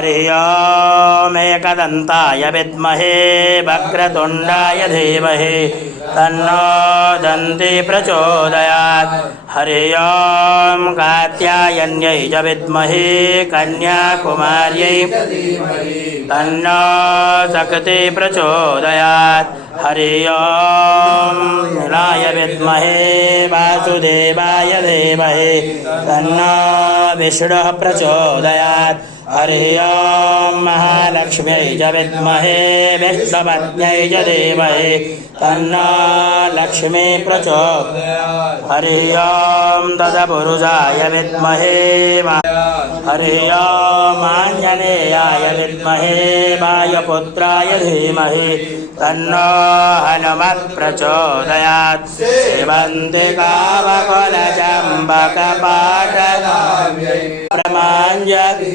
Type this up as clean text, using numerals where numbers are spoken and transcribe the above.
हरिः ॐ एकदन्ताय विद्महे वक्रतुण्डाय धीमहि तन्नो दन्ती प्रचोदयात्। हरिः ॐ कात्यायन्यै च विद्महे कन्याकुमार्यै तन्नो शक्ति प्रचोदयात्। हरिः ॐ नीलाय विद्महे वासुदेवाय धीमहि तन्नो विष्णुः प्रचोदयात्। हरिः ॐ महालक्ष्म्यै च विद्महे विष्णुपत्न्यै च धीमहि तन्नो लक्ष्मी प्रचोदयात्। हरिः ॐ तत्पुरुषाय विद्महे हरिः ॐ आञ्जनेयाय विद्महे वायुपुत्राय धीमहि तन्नो हनुमत् प्रचोदयात्। सेवन्ति कामकुलचम्बकपाटलाभ्यै प्रमाञ्जलि।